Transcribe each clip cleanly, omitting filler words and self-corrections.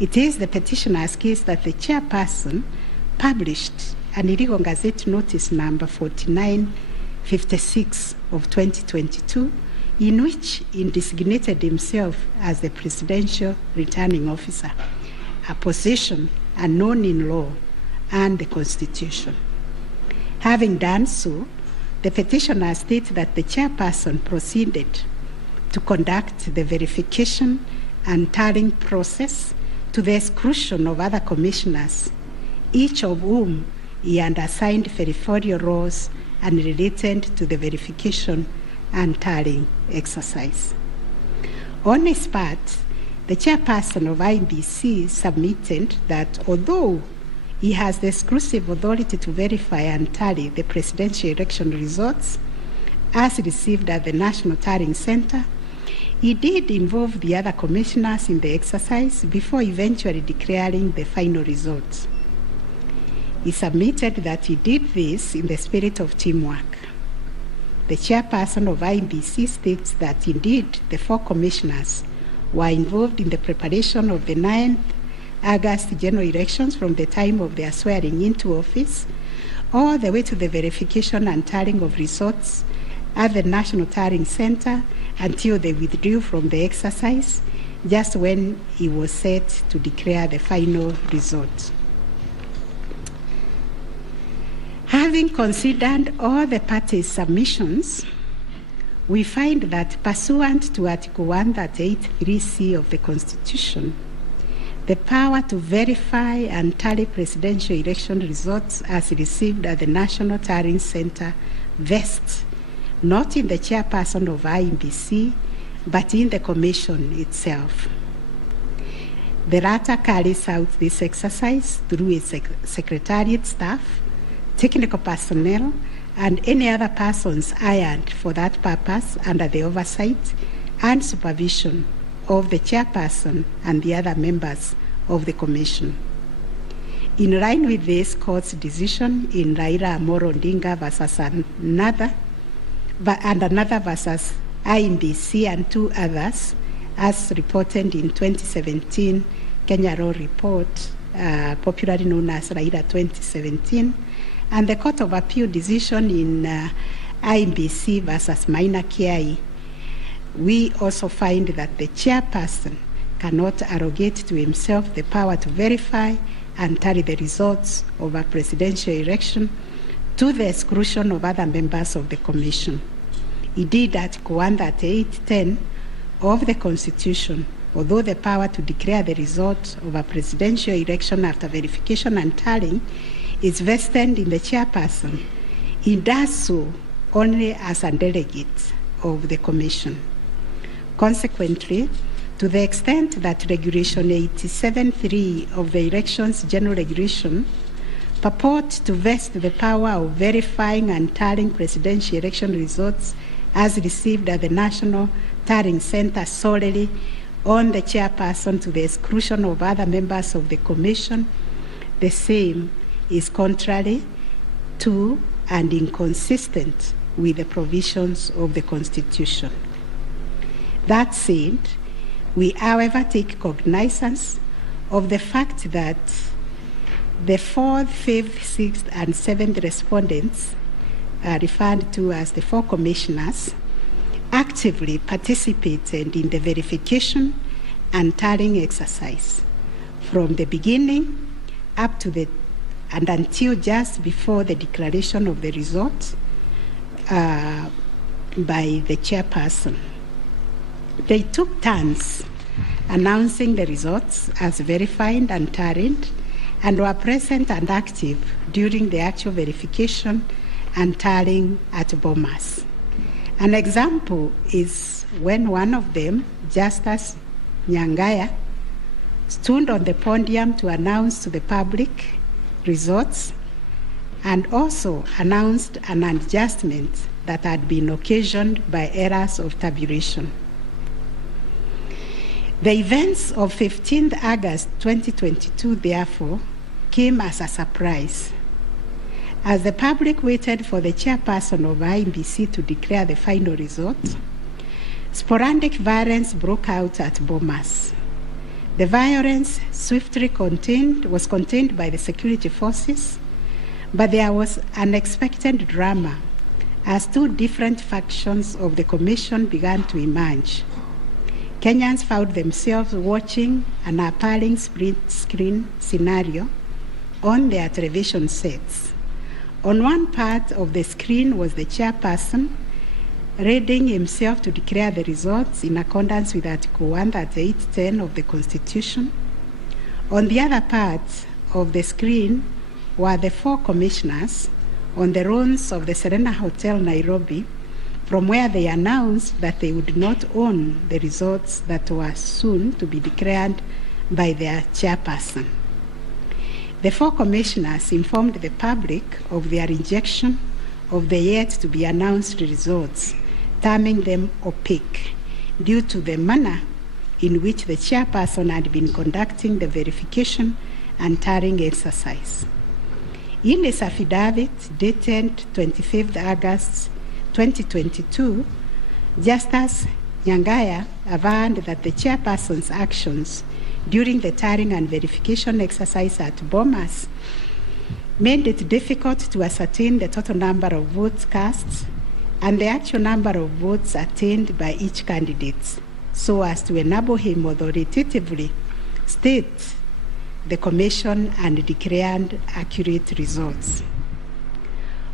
It is the petitioner's case that the chairperson published an illegal gazette notice number 4956 of 2022, in which he designated himself as the presidential returning officer, a position unknown in law and the Constitution. Having done so, the petitioner states that the chairperson proceeded to conduct the verification and tallying process to the exclusion of other commissioners, each of whom he had assigned verifiable roles and related to the verification and tallying exercise. On his part, the chairperson of IEBC submitted that although he has the exclusive authority to verify and tally the presidential election results as received at the National Tallying Center, he did involve the other commissioners in the exercise before eventually declaring the final results. He submitted that he did this in the spirit of teamwork. The chairperson of IEBC states that indeed the 4 commissioners were involved in the preparation of the 9th August general elections from the time of their swearing into office all the way to the verification and tallying of results at the National Tallying Center until they withdrew from the exercise just when he was set to declare the final result. Having considered all the parties' submissions, we find that pursuant to Article 138(3)(c) of the Constitution, the power to verify and tally presidential election results as received at the National Tallying Center vests not in the chairperson of IEBC, but in the Commission itself. The latter carries out this exercise through its secretariat staff, technical personnel, and any other persons hired for that purpose under the oversight and supervision of the chairperson and the other members of the Commission. In line with this court's decision in Raila Amolo Odinga versus another versus IEBC and 2 others, as reported in 2017 Kenya Law Report, popularly known as Raila 2017, and the Court of Appeal decision in IEBC versus Maina Kiai, we also find that the chairperson cannot arrogate to himself the power to verify and tally the results of a presidential election to the exclusion of other members of the Commission. Indeed, Article 138(10) of the Constitution, although the power to declare the result of a presidential election after verification and tallying is vested in the chairperson, he does so only as a delegate of the Commission. Consequently, to the extent that Regulation 87(3) of the Elections General Regulation purports to vest the power of verifying and tallying presidential election results as received at the National Tallying Center solely on the chairperson to the exclusion of other members of the Commission, the same is contrary to and inconsistent with the provisions of the Constitution. That said, we, however, take cognizance of the fact that the 4th, 5th, 6th, and 7th respondents, referred to as the 4 commissioners, actively participated in the verification and tallying exercise from the beginning up to and until just before the declaration of the result by the chairperson. They took turns announcing the results as verified and tallied, and were present and active during the actual verification and tallying at Bomas. An example is when one of them, Justice Nyangaya, stood on the podium to announce to the public results and also announced an adjustment that had been occasioned by errors of tabulation. The events of 15th August 2022, therefore, came as a surprise. As the public waited for the chairperson of IEBC to declare the final result, sporadic violence broke out at Bomas. The violence swiftly was contained by the security forces, but there was unexpected drama as two different factions of the Commission began to emerge. Kenyans found themselves watching an appalling split-screen scenario on their television sets. On one part of the screen was the chairperson readying himself to declare the results in accordance with Article 138(10) of the Constitution. On the other part of the screen were the four commissioners on the runs of the Serena Hotel, Nairobi, from where they announced that they would not own the results that were soon to be declared by their chairperson. The four commissioners informed the public of their rejection of the yet-to-be-announced results, terming them opaque due to the manner in which the chairperson had been conducting the verification and tallying exercise. In his affidavit dated 25th August 2022, Justice Nyangaya averred that the chairperson's actions during the tallying and verification exercise at Bomas made it difficult to ascertain the total number of votes cast and the actual number of votes attained by each candidate, so as to enable him authoritatively state the Commission and declared accurate results.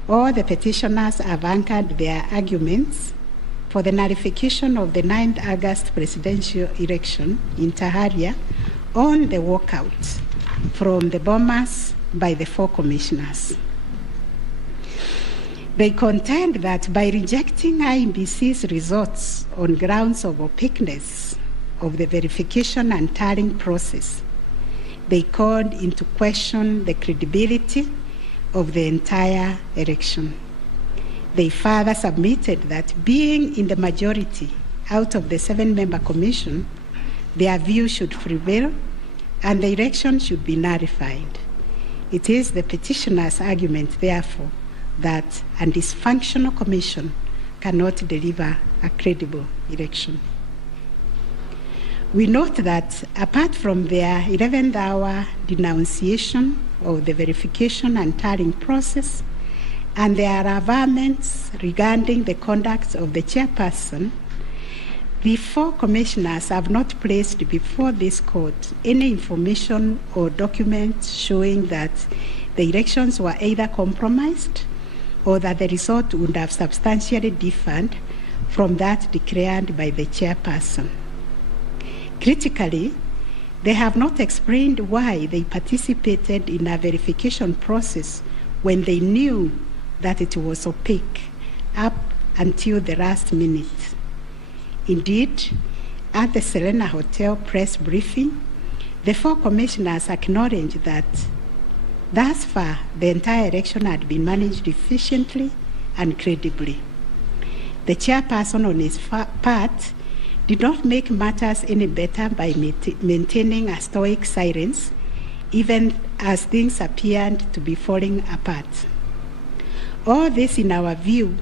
All the petitioners have anchored their arguments for the nullification of the 9th August presidential election in Taharia on the walkout from the Bomas by the four commissioners. They contend that by rejecting IEBC's results on grounds of opaqueness of the verification and tallying process, they called into question the credibility of the entire election. They further submitted that being in the majority out of the 7-member commission, their view should prevail and the election should be nullified. It is the petitioner's argument, therefore, that a dysfunctional commission cannot deliver a credible election. We note that apart from their 11th hour denunciation of the verification and tallying process and their averments regarding the conduct of the chairperson, the four commissioners have not placed before this court any information or documents showing that the elections were either compromised or that the result would have substantially differed from that declared by the chairperson. Critically, they have not explained why they participated in a verification process when they knew that it was opaque up until the last minute. Indeed, at the Serena Hotel press briefing, the four commissioners acknowledged that thus far the entire election had been managed efficiently and credibly. The chairperson on his part did not make matters any better by maintaining a stoic silence, even as things appeared to be falling apart. All this, in our view,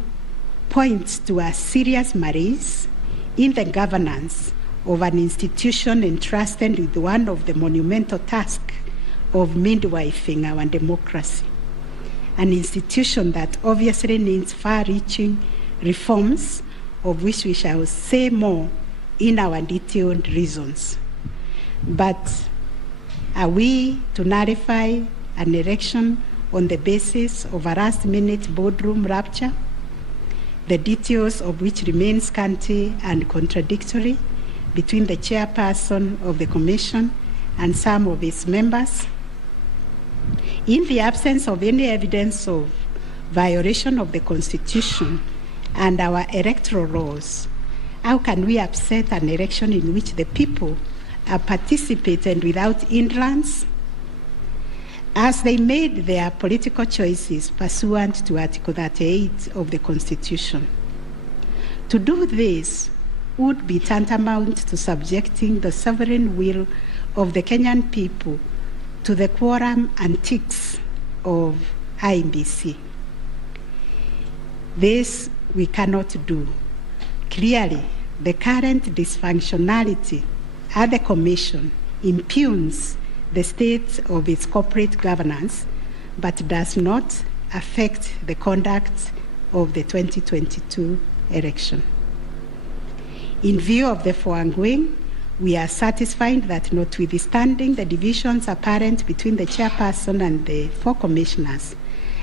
points to a serious malaise in the governance of an institution entrusted with one of the monumental tasks of midwifing our democracy, an institution that obviously needs far-reaching reforms, of which we shall say more in our detailed reasons. But are we to nullify an election on the basis of a last-minute boardroom rapture, the details of which remain scanty and contradictory between the chairperson of the Commission and some of its members? In the absence of any evidence of violation of the Constitution and our electoral laws, how can we upset an election in which the people are participating without hindrance, as they made their political choices pursuant to Article 38 of the Constitution? To do this would be tantamount to subjecting the sovereign will of the Kenyan people to the quorum antics of IEBC. This we cannot do. Clearly, the current dysfunctionality at the Commission impugns the state of its corporate governance, but does not affect the conduct of the 2022 election. In view of the foregoing, we are satisfied that notwithstanding the divisions apparent between the chairperson and the 4 commissioners,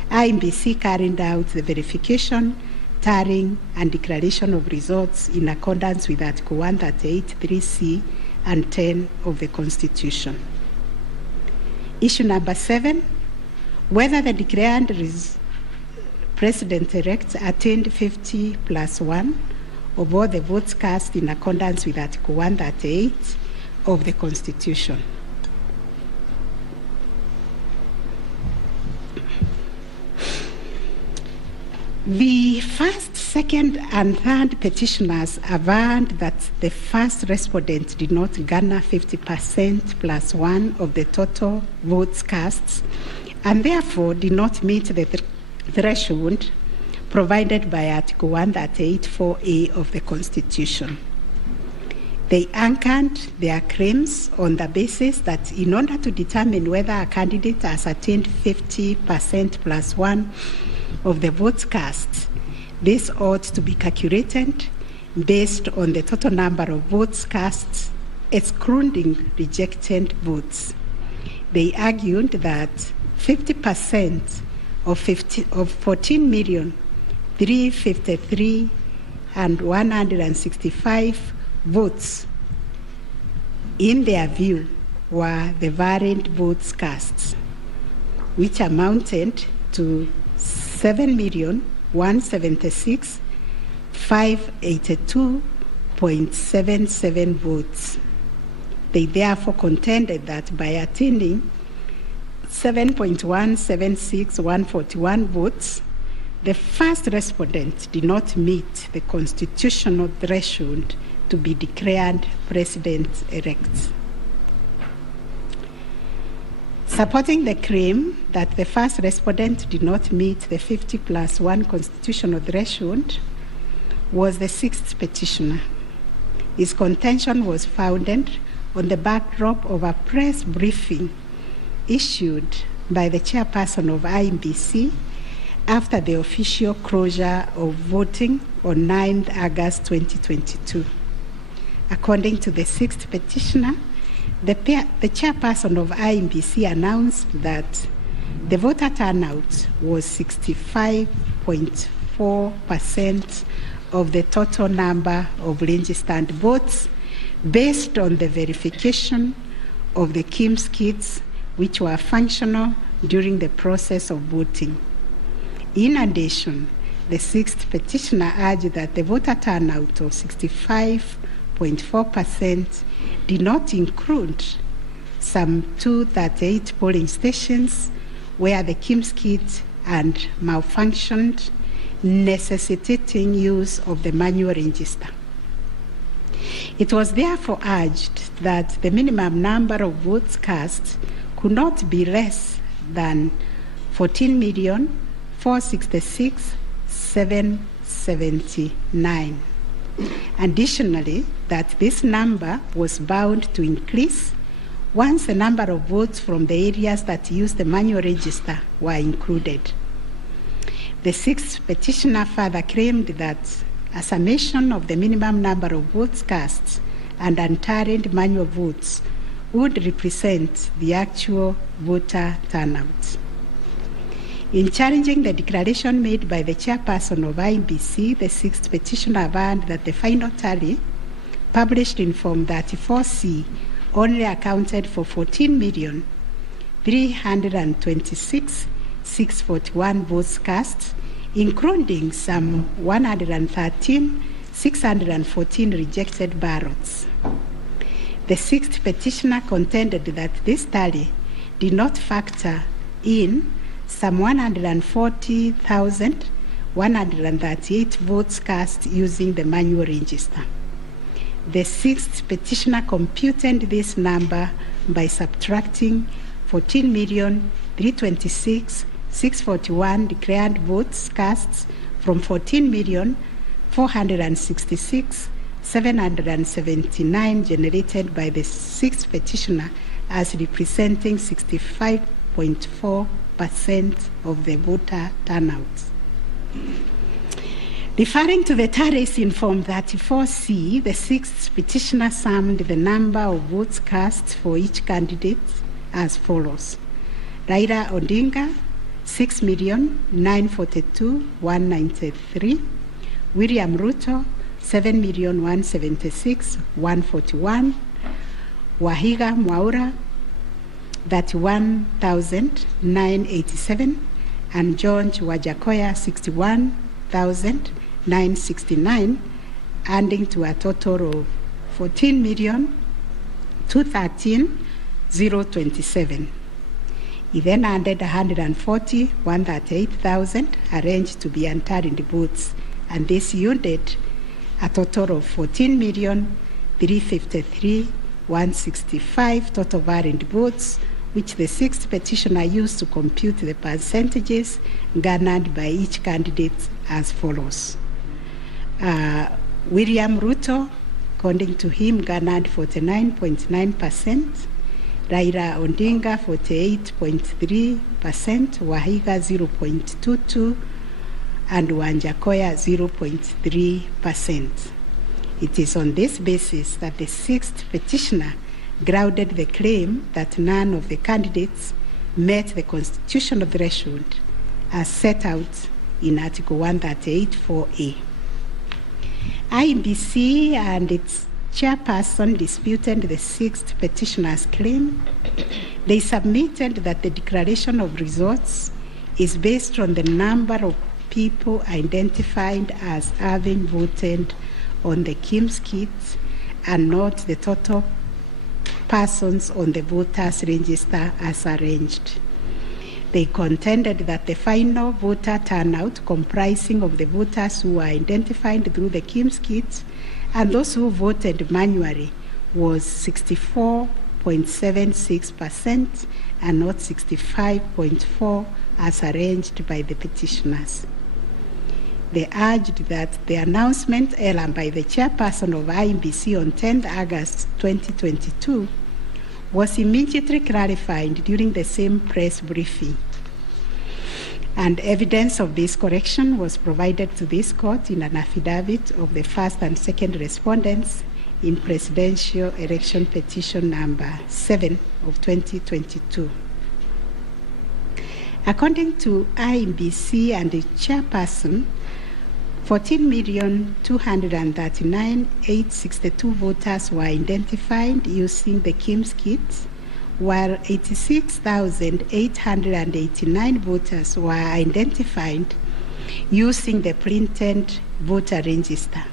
INBC carried out the verification, tallying, and declaration of results in accordance with Article 138(3)(c) and 10 of the Constitution. Issue number 7, whether the declared President-elect attained 50+1 of all the votes cast in accordance with Article 138 of the Constitution. The first, second, and third petitioners averred that the first respondent did not garner 50%+1 of the total votes cast, and therefore did not meet the threshold provided by Article 138(4)(a) of the Constitution. They anchored their claims on the basis that in order to determine whether a candidate has attained 50%+1 of the votes cast, this ought to be calculated based on the total number of votes cast, excluding rejected votes. They argued that 50% of 14,353,165 votes, in their view, were the variant votes cast, which amounted to 7,176,582.77 votes. They therefore contended that by attaining 7.176141 votes, the first respondent did not meet the constitutional threshold to be declared president-elect. Supporting the claim that the first respondent did not meet the 50+1 constitutional threshold was the 6th petitioner. His contention was founded on the backdrop of a press briefing issued by the chairperson of INBC after the official closure of voting on 9th August 2022. According to the 6th petitioner, the chairperson of INBC announced that the voter turnout was 65.4% of the total number of registered votes based on the verification of the KIMS kits which were functional during the process of voting. In addition, the 6th petitioner urged that the voter turnout of 65.4% did not include some 238 polling stations where the KIMS kit had malfunctioned, necessitating use of the manual register. It was therefore urged that the minimum number of votes cast could not be less than 14,466,779. Additionally, that this number was bound to increase once the number of votes from the areas that used the manual register were included. The 6th petitioner further claimed that a summation of the minimum number of votes cast and untallied manual votes would represent the actual voter turnout. In challenging the declaration made by the chairperson of INBC, the 6th petitioner averred that the final tally, published in Form 34C, only accounted for 14,326,641 votes cast, including some 113,614 rejected ballots. The 6th petitioner contended that this tally did not factor in some 140,138 votes cast using the manual register. The 6th petitioner computed this number by subtracting 14,326,641 declared votes cast from 14,466,779 779 generated by the sixth petitioner as representing 65.4% of the voter turnout. Referring to the tariffs in Form 34C, the sixth petitioner summed the number of votes cast for each candidate as follows. Raila Odinga, 6,942,193. William Ruto, 7,176,141. Wahiga Mwaura, 31,987. And George Wajakoya, 61,969, adding to a total of 14,213,027. He then added 140,138,000 arranged to be entered in the votes, and this yielded a total of 14,353,165 total valid votes, which the sixth petitioner used to compute the percentages garnered by each candidate as follows. William Ruto, according to him, garnered 49.9%, Raila Odinga 48.3%, Wahiga 0.22%, and Wanjakoya 0.3%. It is on this basis that the sixth petitioner grounded the claim that none of the candidates met the constitutional threshold as set out in Article 138(4)(a). IEBC and its chairperson disputed the sixth petitioner's claim. They submitted that the declaration of results is based on the number of people identified as having voted on the KIMS kits and not the total persons on the voters' register as arranged. They contended that the final voter turnout, comprising of the voters who were identified through the KIMS kits and those who voted manually, was 64.76% and not 65.4% as arranged by the petitioners. They urged that the announcement error by the chairperson of IEBC on 10th August 2022 was immediately clarified during the same press briefing. And evidence of this correction was provided to this court in an affidavit of the first and second respondents in Presidential Election Petition number 7 of 2022. According to IEBC and the chairperson, 14,239,862 voters were identified using the KIMS kits, while 86,889 voters were identified using the printed voter register.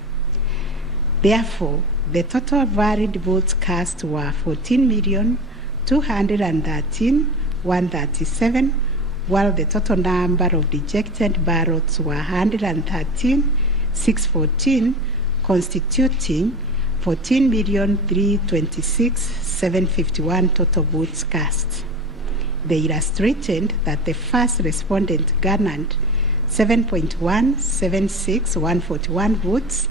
Therefore, the total valid votes cast were 14,213,137, while the total number of rejected ballots were 113,614, constituting 14,326,751 total votes cast. They illustrated that the first respondent garnered 7.176,141 votes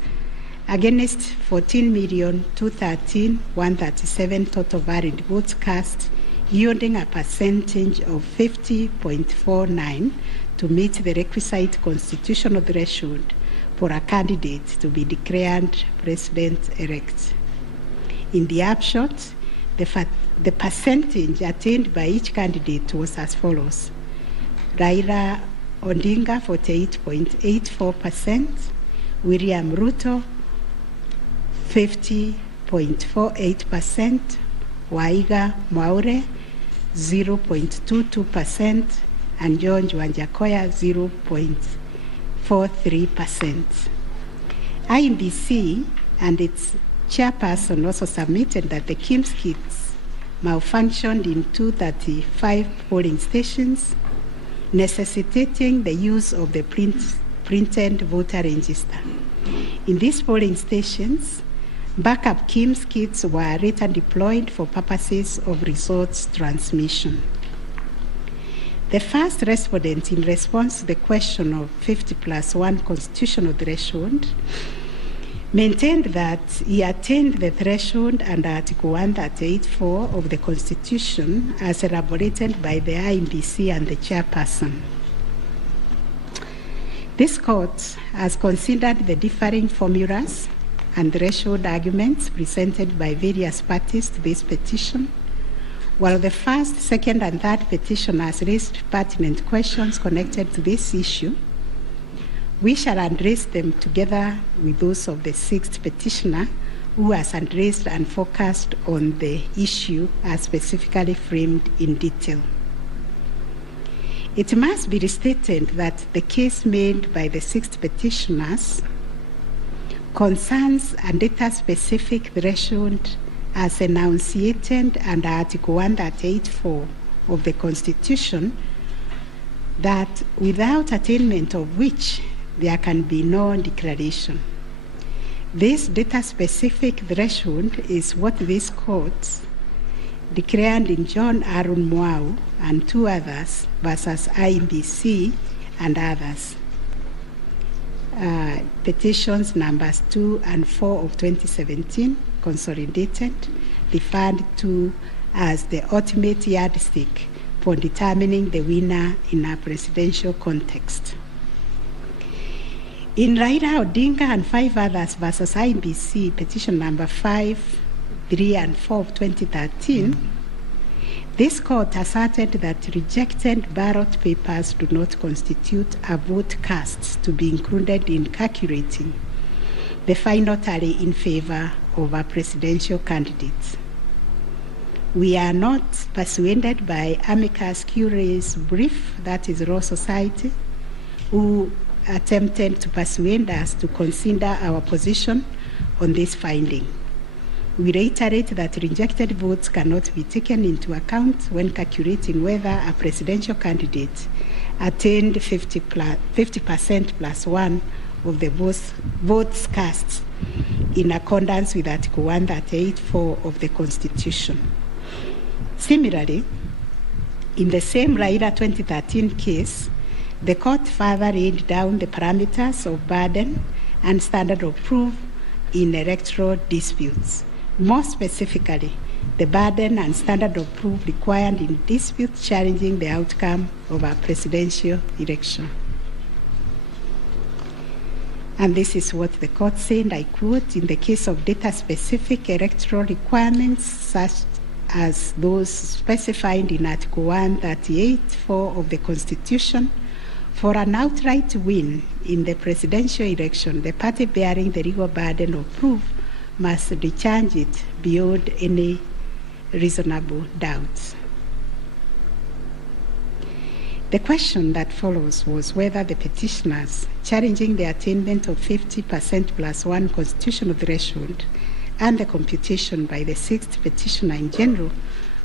against 14,213,137 total valid votes cast, yielding a percentage of 50.49 to meet the requisite constitutional threshold for a candidate to be declared president-elect. In the upshot, the percentage attained by each candidate was as follows. Raila Odinga 48.84%, William Ruto 50.48%, Wahiga Mwaura 0.22%, and George Wanjakoya 0.43%. IEBC and its chairperson also submitted that the KIMS kits malfunctioned in 235 polling stations, necessitating the use of the printed voter register. In these polling stations, backup KIMS kits were later deployed for purposes of results transmission. The first respondent, in response to the question of 50+1 constitutional threshold, maintained that he attained the threshold under Article 138(4) of the Constitution as elaborated by the INDC and the chairperson. This court has considered the differing formulas and threshold arguments presented by various parties to this petition, while the first, second, and third petitioners raised pertinent questions connected to this issue. We shall address them together with those of the sixth petitioner, who has addressed and focused on the issue as specifically framed in detail. It must be restated that the case made by the sixth petitioners concerns a data-specific threshold as enunciated under Article 138(4) of the Constitution, that without attainment of which there can be no declaration. This data-specific threshold is what this court declared in John Aaron Mwau and two others versus INDC and others. Petitions numbers 2 and 4 of 2017, consolidated, referred to as the ultimate yardstick for determining the winner in a presidential context. In Raila Odinga and 5 others versus INDC, petition number 5, 3, and 4 of 2013, this court asserted that rejected ballot papers do not constitute a vote cast to be included in calculating the final tally in favor of a presidential candidate. We are not persuaded by amicus curiae's brief, that is Law Society, who attempted to persuade us to consider our position on this finding. We reiterate that rejected votes cannot be taken into account when calculating whether a presidential candidate attained 50% plus 1 of the votes cast in accordance with Article 138(4) of the Constitution. Similarly, in the same Raila 2013 case, the court further laid down the parameters of burden and standard of proof in electoral disputes. More specifically, the burden and standard of proof required in disputes challenging the outcome of a presidential election. And this is what the court said, I quote, "In the case of data-specific electoral requirements, such as those specified in Article 138(4) of the Constitution, for an outright win in the presidential election, the party bearing the legal burden of proof must discharge it beyond any reasonable doubt." The question that follows was whether the petitioners challenging the attainment of 50% plus 1 constitutional threshold and the computation by the sixth petitioner in general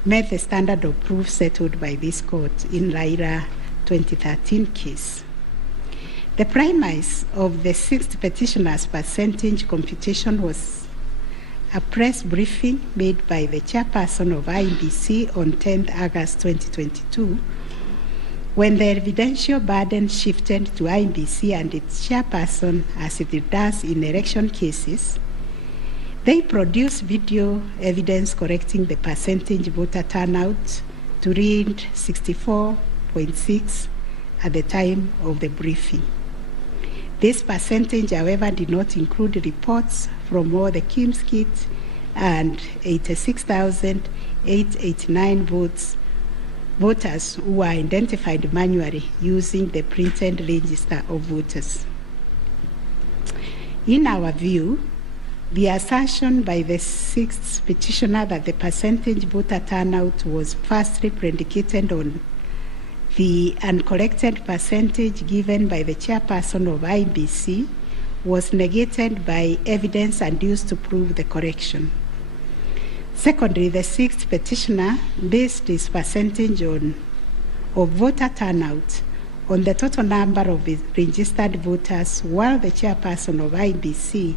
met the standard of proof settled by this court in Raila 2013 case. The premise of the sixth petitioner's percentage computation was a press briefing made by the chairperson of INDC on 10th August 2022, when the evidential burden shifted to INDC and its chairperson, as it does in election cases. They produced video evidence correcting the percentage voter turnout to read 64.6 at the time of the briefing. This percentage, however, did not include reports from all the Kim's kits and 86,889 voters who were identified manually using the printed register of voters. In our view, the assertion by the sixth petitioner that the percentage voter turnout was firstly predicated on the uncorrected percentage given by the chairperson of INDC was negated by evidence adduced to prove the correction. Secondly, the sixth petitioner based his percentage of voter turnout on the total number of registered voters, while the chairperson of INDC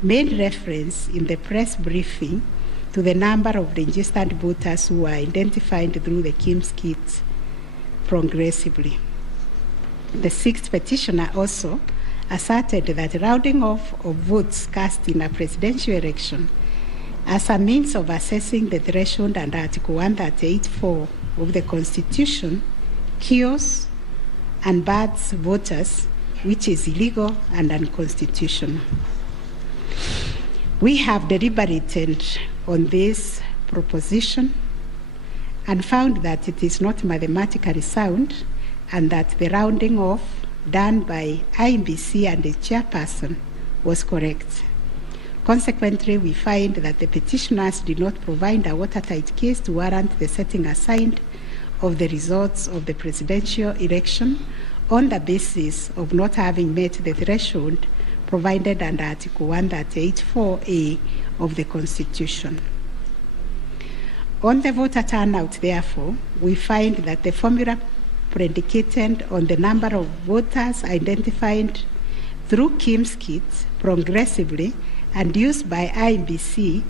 made reference in the press briefing to the number of registered voters who were identified through the Kim's kits progressively. The sixth petitioner also asserted that rounding off of votes cast in a presidential election as a means of assessing the threshold under Article 138(4) of the Constitution kills and bars voters, which is illegal and unconstitutional. We have deliberated on this proposition and found that it is not mathematically sound and that the rounding off done by IEBC and the chairperson was correct. Consequently, we find that the petitioners did not provide a watertight case to warrant the setting aside of the results of the presidential election on the basis of not having met the threshold provided under Article 138(4)(a) of the Constitution. On the voter turnout, therefore, we find that the formula predicated on the number of voters identified through KIMS kits progressively and used by IEBC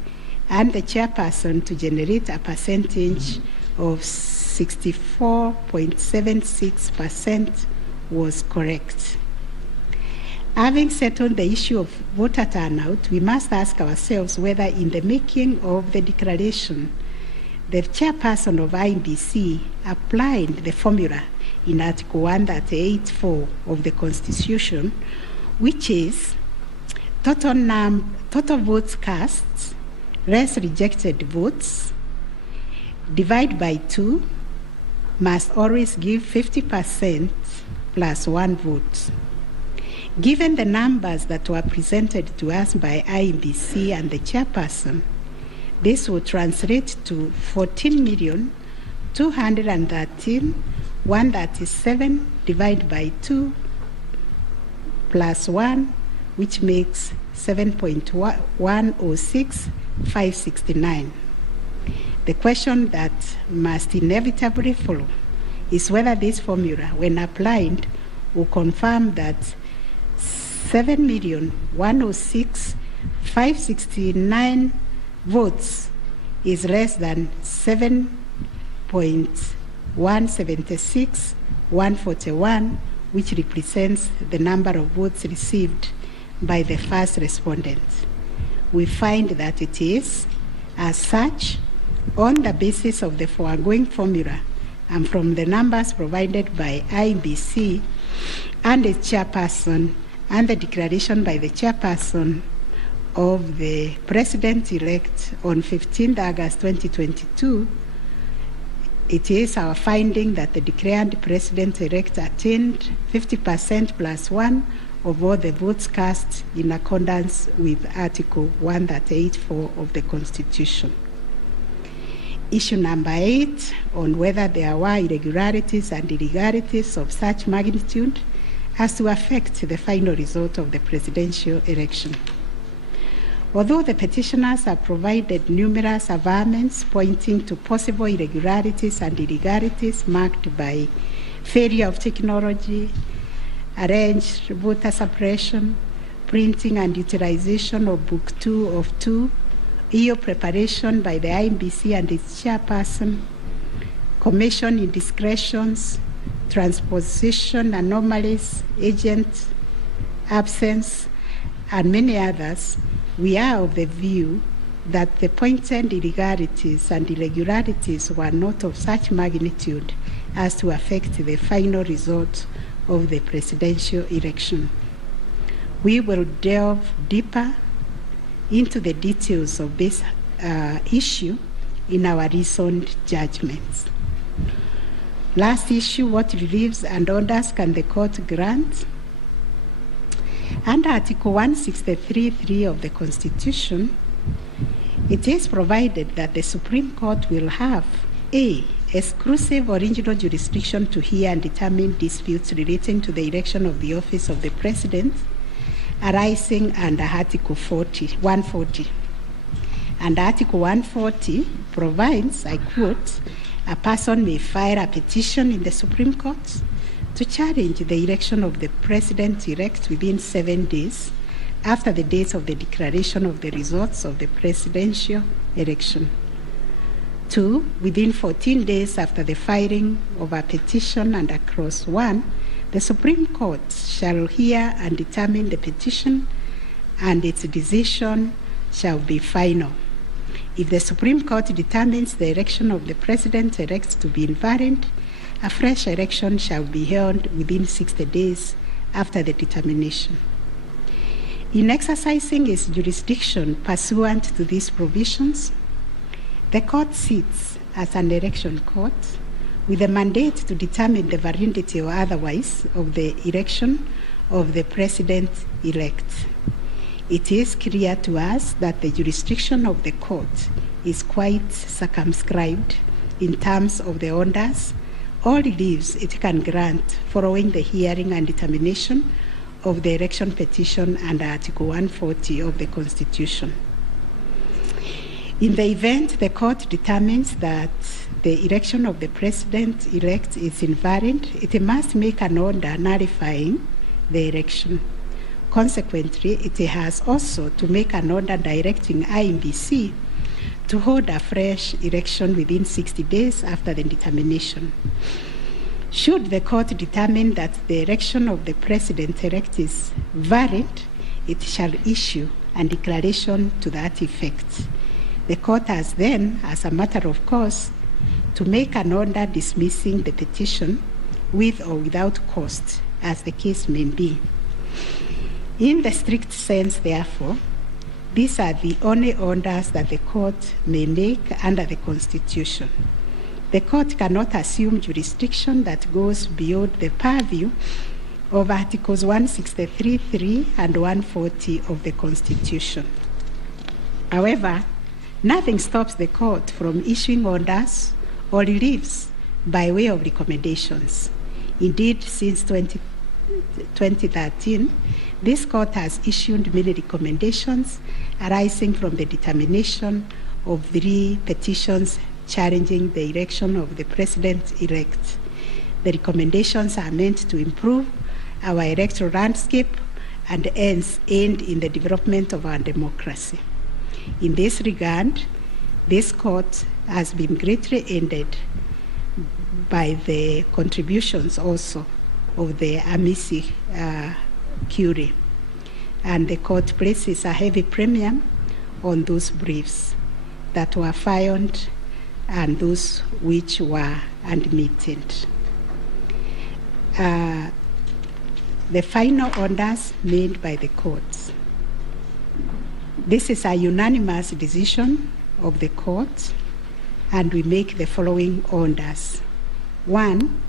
and the chairperson to generate a percentage of 64.76% was correct. Having settled the issue of voter turnout, we must ask ourselves whether in the making of the declaration, the chairperson of IEBC applied the formula in Article 138(4) of the Constitution, which is total votes cast less rejected votes divide by 2 must always give 50% plus 1 vote. Given the numbers that were presented to us by IEBC and the chairperson, this would translate to 14,213,137 divided by 2 plus 1, which makes 7.106569. The question that must inevitably follow is whether this formula, when applied, will confirm that 7,106,569 votes is less than 7.176,141, which represents the number of votes received by the first respondent. We find that it is, as such, on the basis of the foregoing formula and from the numbers provided by IEBC and the chairperson and the declaration by the chairperson of the president-elect on 15th August 2022, it is our finding that the declared president-elect attained 50% plus 1 of all the votes cast in accordance with Article 138(4) of the Constitution. Issue number 8, on whether there were irregularities and illegalities of such magnitude as to affect the final result of the presidential election. Although the petitioners have provided numerous averments pointing to possible irregularities and illegalities marked by failure of technology, arranged voter suppression, printing and utilization of Book 2 of 2, EU preparation by the IEBC and its chairperson, commission indiscretions, transposition anomalies, agent absence, and many others, we are of the view that the pointed illegalities and irregularities were not of such magnitude as to affect the final result of the presidential election. We will delve deeper into the details of this issue in our recent judgments. Last issue, what reliefs and orders can the court grant? Under Article 163(3) of the Constitution, it is provided that the Supreme Court will have A, exclusive original jurisdiction to hear and determine disputes relating to the election of the office of the President arising under Article 140. And Article 140 provides, I quote, a person may file a petition in the Supreme Court to challenge the election of the President-elect within 7 days after the date of the declaration of the results of the presidential election. 2, within 14 days after the filing of a petition under Clause 1 The Supreme Court shall hear and determine the petition, and its decision shall be final. If the Supreme Court determines the election of the President-elect to be invalid, a fresh election shall be held within 60 days after the determination. In exercising its jurisdiction pursuant to these provisions, the court sits as an election court with a mandate to determine the validity or otherwise of the election of the President-elect. It is clear to us that the jurisdiction of the court is quite circumscribed in terms of the orders or reliefs it can grant following the hearing and determination of the election petition under Article 140 of the Constitution. In the event the court determines that the election of the President-elect is invalid, it must make an order nullifying the election. Consequently, it has also to make an order directing INDIZI to hold a fresh election within 60 days after the determination. Should the court determine that the election of the President-elect is valid, it shall issue a declaration to that effect. The court has then, as a matter of course, to make an order dismissing the petition with or without cost, as the case may be. In the strict sense, therefore, these are the only orders that the court may make under the Constitution. The court cannot assume jurisdiction that goes beyond the purview of Articles 163(3) and 140 of the Constitution. However, nothing stops the court from issuing orders or reliefs by way of recommendations. Indeed, since 2013, this court has issued many recommendations arising from the determination of 3 petitions challenging the election of the President-elect. The recommendations are meant to improve our electoral landscape and hence aid in the development of our democracy. In this regard, this court has been greatly aided by the contributions also of the amici curiae, and the court places a heavy premium on those briefs that were filed and those which were admitted. The final orders made by the courts. This is a unanimous decision of the court, and we make the following orders. 1,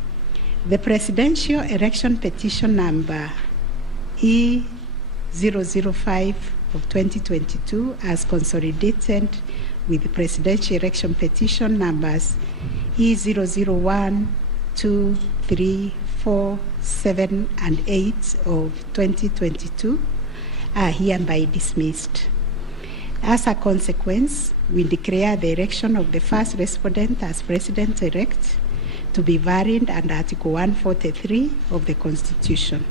the presidential election petition number E005 of 2022 as consolidated with the presidential election petition numbers E001, 2, 3, 4, 7, and 8 of 2022 are hereby dismissed. As a consequence, we declare the election of the first respondent as President-elect to be valid under Article 143 of the Constitution.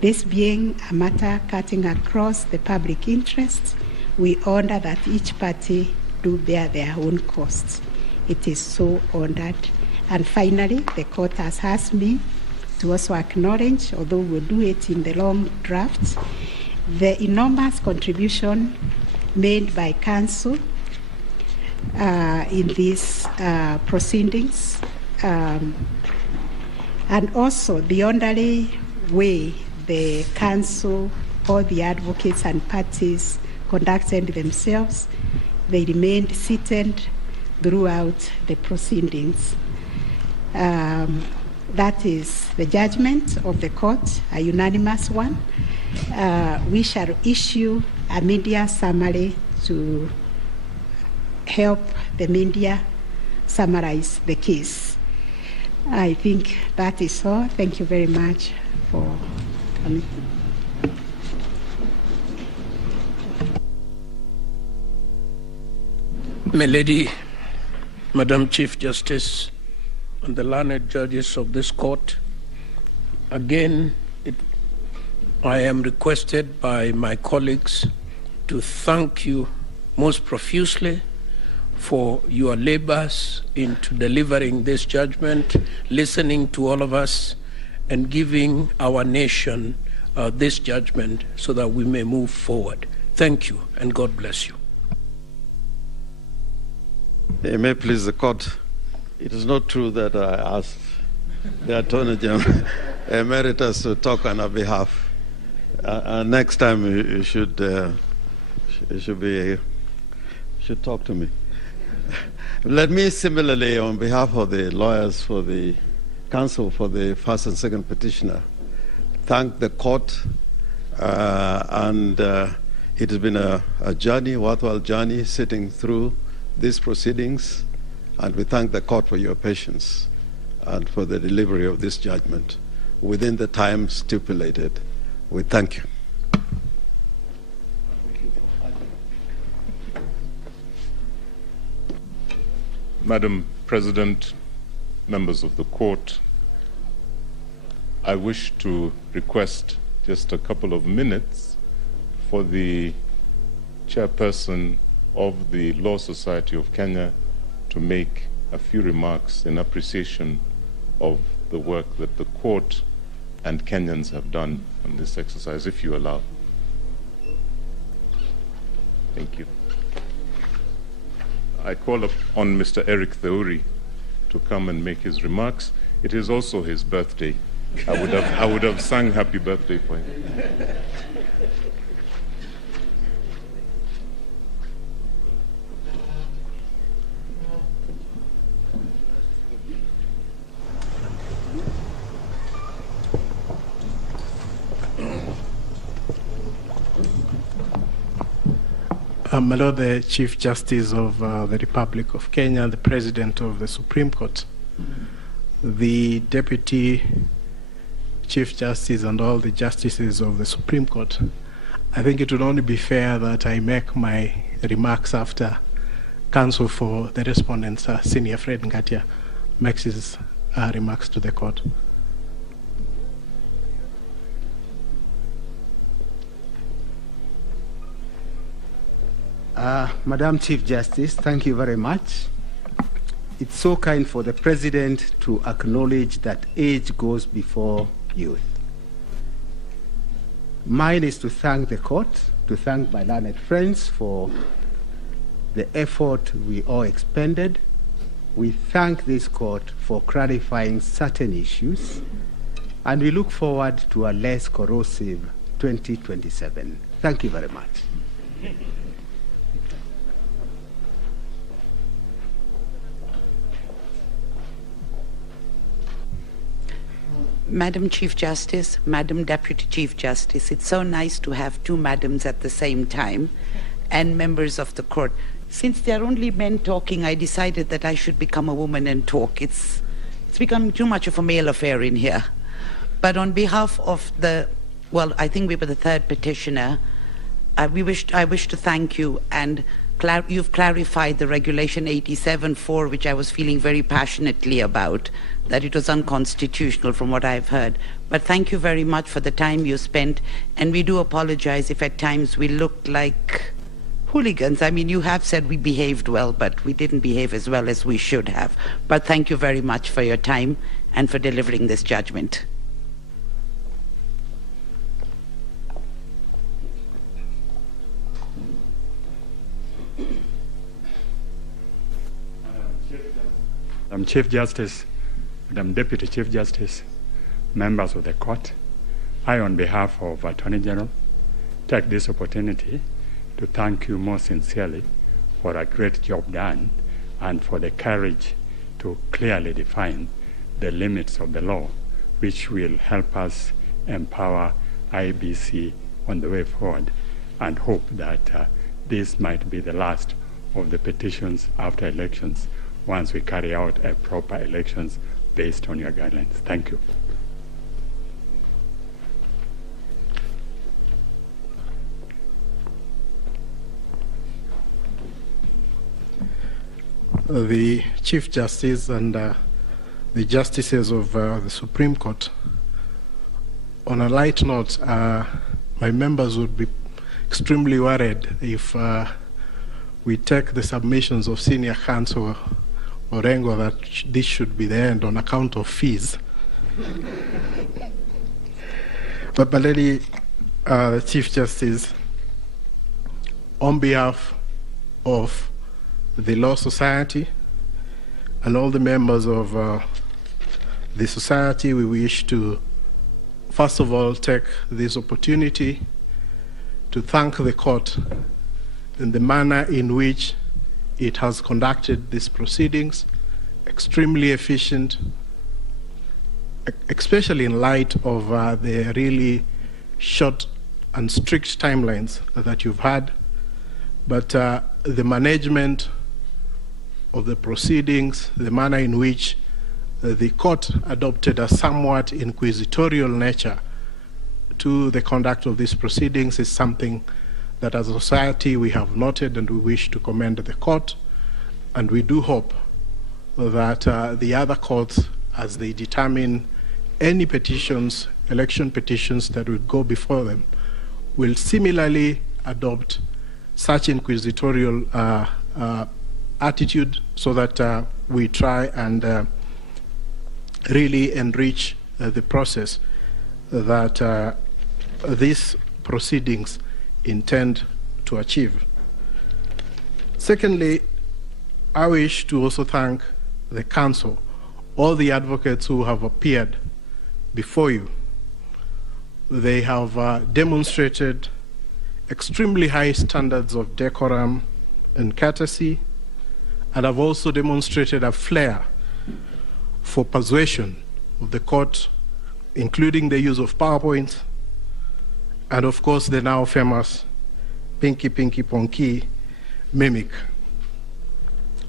This being a matter cutting across the public interest, we order that each party do bear their own costs. It is so ordered. And finally, the court has asked me to also acknowledge, although we'll do it in the long draft, the enormous contribution made by counsel in these proceedings, and also the orderly way the counsel, all the advocates and parties conducted themselves. They remained seated throughout the proceedings. That is the judgment of the court, a unanimous one. We shall issue a media summary to help the media summarize the case. I think that is all. Thank you very much for coming. My Lady, Madam Chief Justice, and the learned judges of this court, again, I am requested by my colleagues to thank you most profusely for your labors into delivering this judgment, listening to all of us, and giving our nation this judgment so that we may move forward. Thank you, and God bless you. It may please the court. It is not true that I asked the Attorney General Emeritus to talk on our behalf. Next time you should talk to me. Let me similarly, on behalf of the lawyers for the counsel for the first and second petitioner, thank the court, and it has been a journey, worthwhile journey, sitting through these proceedings, and we thank the court for your patience and for the delivery of this judgment within the time stipulated. We thank you. Madam President, members of the court, I wish to request just a couple of minutes for the chairperson of the Law Society of Kenya to make a few remarks in appreciation of the work that the court and Kenyans have done on this exercise, if you allow. Thank you. I call upon Mr. Eric Theuri to come and make his remarks. It is also his birthday. I would have sung happy birthday for him. My Lord, the Chief Justice of the Republic of Kenya, the President of the Supreme Court, the Deputy Chief Justice and all the Justices of the Supreme Court, I think it would only be fair that I make my remarks after counsel for the respondents, Senior Fred Ngatia, makes his remarks to the court. Madam Chief Justice, thank you very much. It's so kind for the President to acknowledge that age goes before youth. Mine is to thank the court, to thank my learned friends for the effort we all expended. We thank this court for clarifying certain issues, and we look forward to a less corrosive 2027. Thank you very much. Madam Chief Justice, Madam Deputy Chief Justice, it's so nice to have two madams at the same time, and members of the court. Since there are only men talking, I decided that I should become a woman and talk. It's becoming too much of a male affair in here. But on behalf of well, I think we were the third petitioner, I wish to thank you, and you've clarified the Regulation 87.4, which I was feeling very passionately about, that it was unconstitutional from what I've heard. But thank you very much for the time you spent, and we do apologize if at times we looked like hooligans. I mean, you have said we behaved well, but we didn't behave as well as we should have. But thank you very much for your time and for delivering this judgment. Madam Chief Justice, Madam Deputy Chief Justice, members of the court, I, on behalf of Attorney General, take this opportunity to thank you most sincerely for a great job done and for the courage to clearly define the limits of the law, which will help us empower IBC on the way forward, and hope that this might be the last of the petitions after elections once we carry out a proper elections based on your guidelines. Thank you. The Chief Justice and the Justices of the Supreme Court, on a light note, my members would be extremely worried if we take the submissions of Senior Counsel Orengo that this should be the end on account of fees. But my lady, Chief Justice, on behalf of the Law Society and all the members of the Society, we wish to, first of all, take this opportunity to thank the court in the manner in which it has conducted these proceedings, extremely efficient, especially in light of the really short and strict timelines that you've had. But the management of the proceedings, the manner in which the court adopted a somewhat inquisitorial nature to the conduct of these proceedings is something that as a society we have noted, and we wish to commend the court. And we do hope that the other courts, as they determine any petitions, election petitions that will go before them, will similarly adopt such inquisitorial attitude, so that we try and really enrich the process that these proceedings intend to achieve. Secondly, I wish to also thank the council, all the advocates who have appeared before you. They have demonstrated extremely high standards of decorum and courtesy, and have also demonstrated a flair for persuasion of the court, including the use of PowerPoint, and of course the now famous Pinky Pinky Ponky mimic.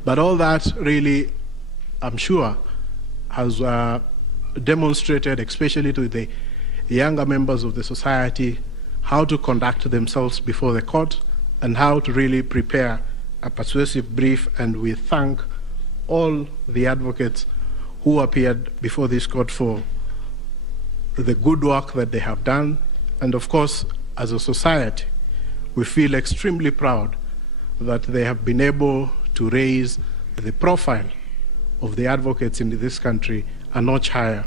But all that really, I'm sure, has demonstrated, especially to the younger members of the society, how to conduct themselves before the court and how to really prepare a persuasive brief. And we thank all the advocates who appeared before this court for the good work that they have done. And of course, as a society, we feel extremely proud that they have been able to raise the profile of the advocates in this country a notch higher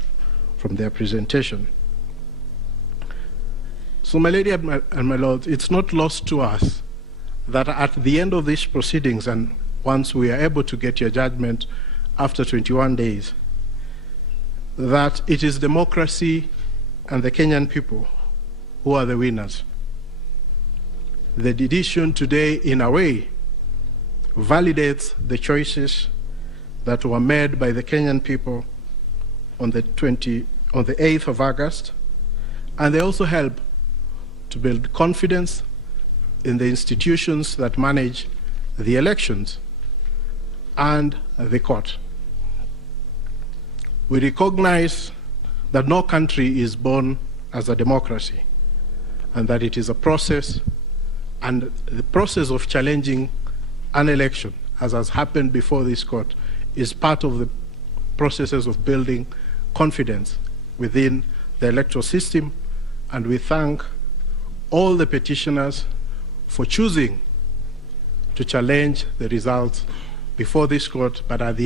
from their presentation. So, my lady and my lord, it's not lost to us that at the end of these proceedings, and once we are able to get your judgment after 21 days, that it is democracy and the Kenyan people who are the winners. The decision today, in a way, validates the choices that were made by the Kenyan people on the 8th of August, and they also help to build confidence in the institutions that manage the elections and the court. We recognize that no country is born as a democracy, and that it is a process, and the process of challenging an election, as has happened before this court, is part of the processes of building confidence within the electoral system. And we thank all the petitioners for choosing to challenge the results before this court, but at the